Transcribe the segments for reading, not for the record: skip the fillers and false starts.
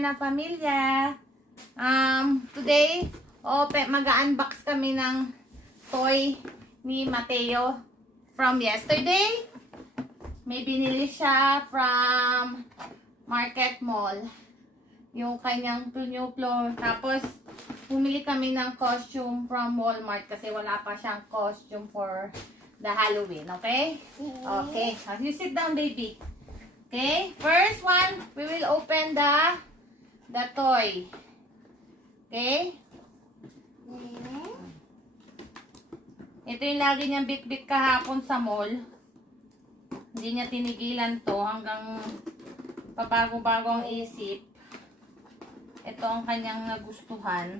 Buena Familia. Today, mag-unbox kami ng toy ni Matteo from yesterday. May binili siya from Market Mall. Yung kanyang new floor. Tapos, bumili kami ng costume from Walmart kasi wala pa siyang costume for the Halloween. Okay? Okay. You sit down, baby. Okay? First one, we will open the toy. Okay? Ito yung lagi niyang bit-bit kahapon sa mall. Hindi niya tinigilan to hanggang pabago-bago ang isip. Ito ang kanyang nagustuhan.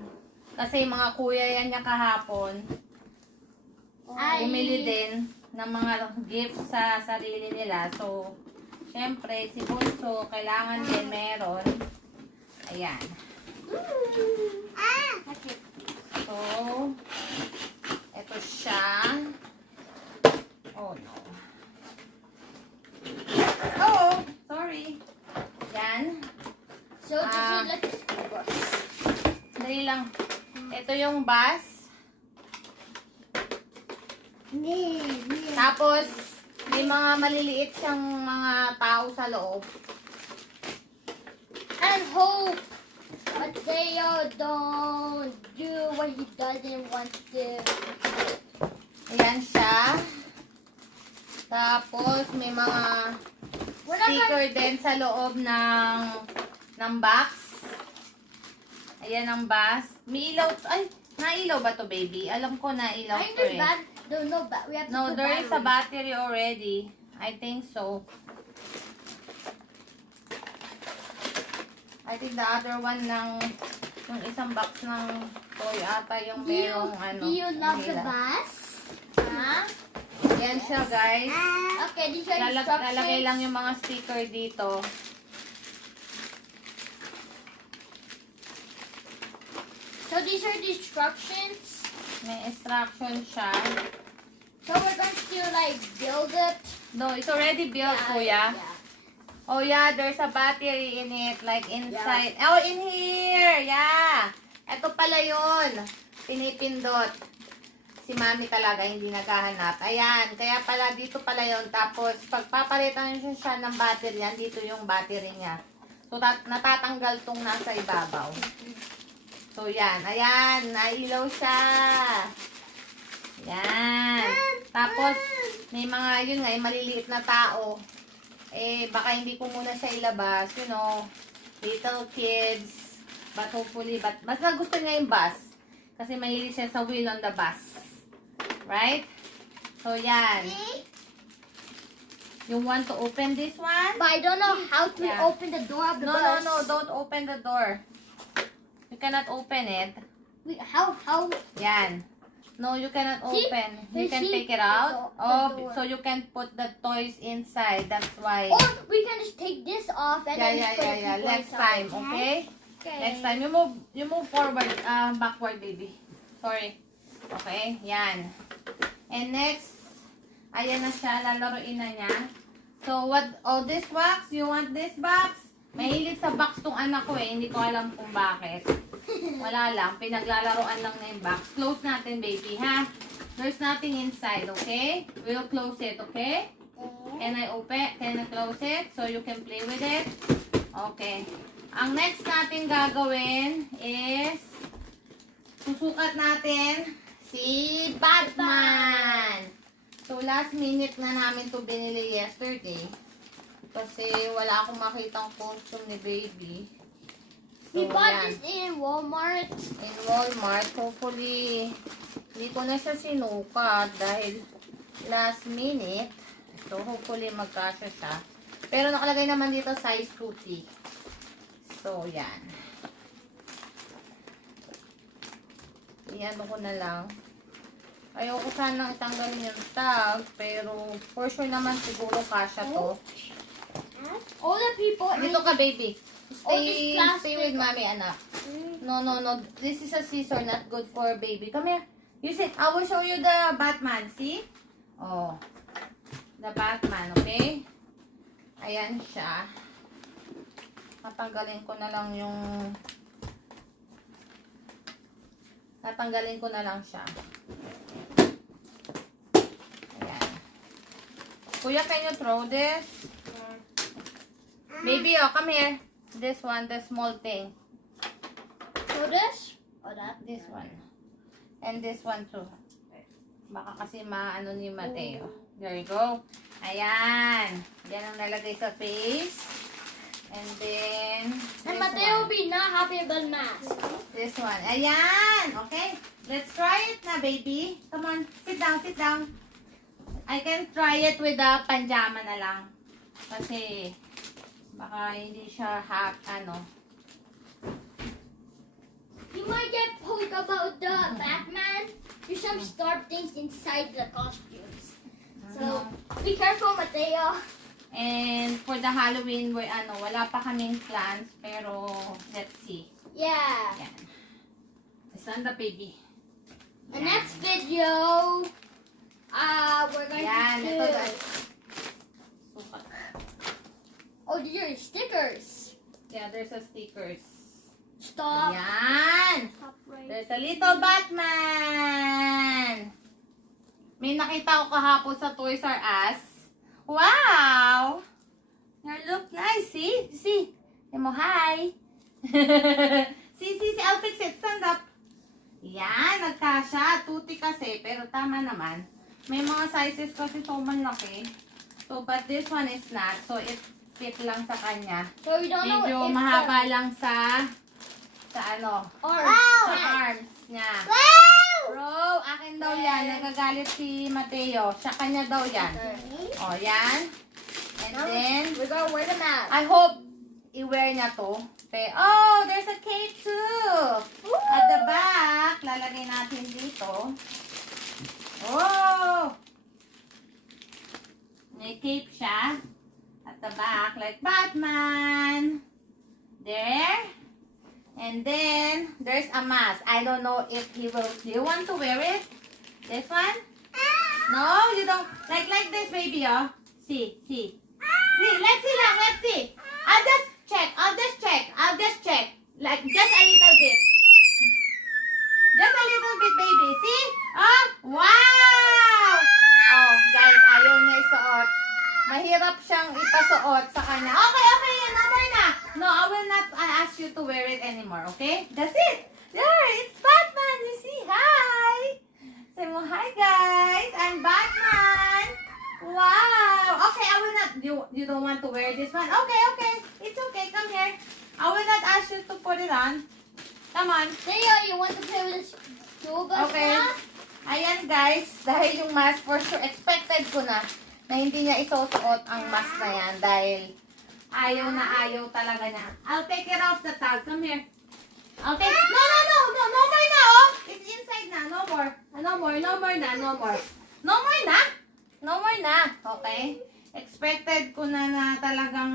Kasi mga kuya yan niya kahapon. Bumili din ng mga gifts sa sarili nila. So, syempre, si Bunso, kailangan din meron. Ayan. So, ito siya. Oh, no. Oh, sorry. Yan. So, this is like a school bus. Dali lang. Ito yung bus. Tapos, may mga maliliit siyang mga tao sa loob. And hope Matteo don't do what he doesn't want to. Ayan siya. Tapos, may mga sticker din sa loob ng box. Ayan ang bus. May ilaw. Ay, nailaw ba to, baby? Alam ko nailaw I think to there's eh. we have to No, put there is a battery. battery already. I think so. I think the other one yung isang box ng toy ata yung merong ano. Do you love the ilaw. bus? Huh? Yan siya, guys. Okay, these are instructions. Lalagay lang yung mga sticker dito. So these are the instructions. May instruction siya. So we're going to like build it. No, it's already built, kuya. Oh yeah, there's a battery in it, like inside. Yeah. Oh, in here! Yeah! Ito pala yun. Pinipindot. Si mami talaga hindi naghahanap. Ayan, kaya pala dito pala yun. Tapos, pagpapalitan nyo siya ng battery, yan, dito yung battery niya. So, natatanggal tong nasa ibabaw. So, yan. Ayan, nailaw siya. Yan. Tapos, may mga, yun nga, maliliit na tao. Eh, baka hindi ko muna siya ilabas. You know, little kids. But hopefully, mas nagusto niya yung bus. Kasi mahilig siya sa wheel on the bus. Right? So, yan. You want to open this one? But I don't know how to open the door of the bus. No, don't open the door. You cannot open it. Wait, how? Yan. No, you cannot See? open. You can take it out. So you can put the toys inside. That's why. Or we can just take this off and then just put the people Next inside. time, okay? Okay. Next time, you move forward, backward, baby. Sorry. Okay, yan. And next, ayan na siya, lalaroin na niya. So this box, you want this box? Mahilig sa box tong anak ko eh, hindi ko alam kung bakit. Wala lang, pinaglalaroan lang na yung box. Close natin, baby, ha? There's nothing inside, okay? We'll close it, okay? Can I close it so you can play with it? Okay. Ang next natin gagawin is susukat natin si Batman. So, last minute na namin to binili yesterday. Kasi wala akong makitang costume ni baby. We bought this in Walmart. In Walmart. Hopefully, hindi ko na siya sinukat dahil last minute. So, hopefully magkasya siya. Pero nakalagay naman dito size 2T. So, yan. Iyan ko na lang. Ayoko sanang itanggalin yung tag. Pero, for sure naman siguro kasya to. All the people. Dito ka, baby. this plastic. Stay with mommy, anak. No. This is a scissor, not good for baby. Come here. You sit. I will show you the Batman. See? Oh. The Batman, okay? Ayan siya. Tatanggalin ko na lang siya. Ayan. Kuya, can you throw this? Baby, oh, come here. This one, the small thing. So this? Or that? This one. And this one too. Baka kasi maano ni Matteo. There you go. Ayan. Yan ang nalagay sa face. And then, And this Matteo one. will be not happy about mask. This one. Ayan. Okay. Let's try it na, baby. Come on. Sit down, sit down. I can try it with the pajama na lang. Kasi, baka hindi siya You might get poked about the Batman. There's some star things inside the costumes. So, be careful, Matteo. And for the Halloween, wala pa kaming plans, pero let's see. Yeah. Yan. Saan the baby? The next video, we're going Yan, to ito do... guys. Sukat. Oh, these are stickers. Yeah, there's a stickers. Stop. Yan! Stop right. There's a little Batman! May nakita ko kahapon sa Toys R Us. Wow! You look nice, see? See? Say mo, hi! see, I'll fix it. Stand up. Yan, nagkasya. Tuti kasi, pero tama naman. May mga sizes kasi so malaki. So, but this one is not. So, it fit lang sa kanya. So we don't know Medyo if mahaba lang sa arms. sa arms niya. Bro, akin daw yan. Nagagalit si Matteo. Sa kanya daw yan. O, yan. And then, We're gonna wear the mask. I hope i-wear niya to. Oh, there's a cape too. At the back, lalagay natin dito. Oh! May cape siya. At the back, like Batman. There. And then, there's a mask. I don't know if he will. Do you want to wear it? This one? No, you don't. Like this, baby, oh. See. See, let's see lang. Let's see. I'll just check. Like, just a little bit. Just a little bit, baby. See? Oh, wow! Oh, guys, ayaw niya isuot. Mahirap siyang ipasuot sa kanya. Okay, no more na. No, I will not ask you to wear it anymore, okay? That's it. There, it's Batman. You see? Hi. Say mo, hi, guys. I'm Batman. Wow. Okay, I will not. You don't want to wear this one? Okay. It's okay. Come here. I will not ask you to put it on. Come on. Theo, you want to play with this school bus Okay. mask? Ayan, guys. Dahil yung mask, for sure, expected ko na hindi niya isusuot ang mask na yan dahil ayaw na ayaw talaga niya. I'll take it off the tag. Come here. I'll take it. No more na, oh. It's inside na. No more na. Okay? Expected ko na talagang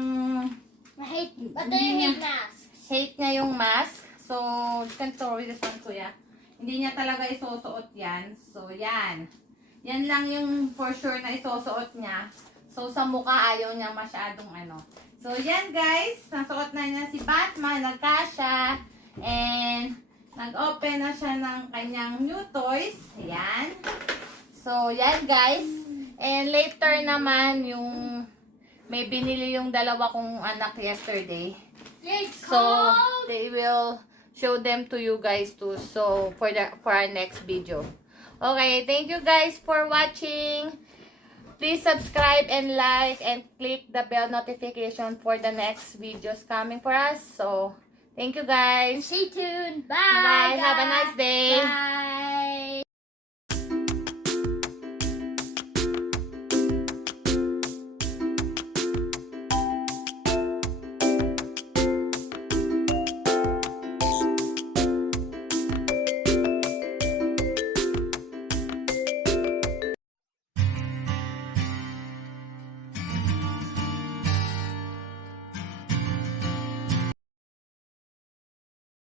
But they hate masks. hate niya yung mask. So, you can throw this one, kuya. Hindi niya talaga isusuot yan. So, yan. Yan lang yung for sure na isusuot niya. So, sa mukha ayaw niya masyadong So, yan guys. Nasuot na niya si Batman. Nagkasya. And, nag-open na siya ng kanyang new toys. Yan. So, yan guys. And later naman, yung may binili yung dalawa kong anak yesterday. So, they will show them to you guys too. So, for our next video. Okay, thank you guys for watching. Please subscribe and like and click the bell notification for the next videos coming for us. So, thank you guys. Stay tuned. Bye. Bye. Have a nice day. Bye.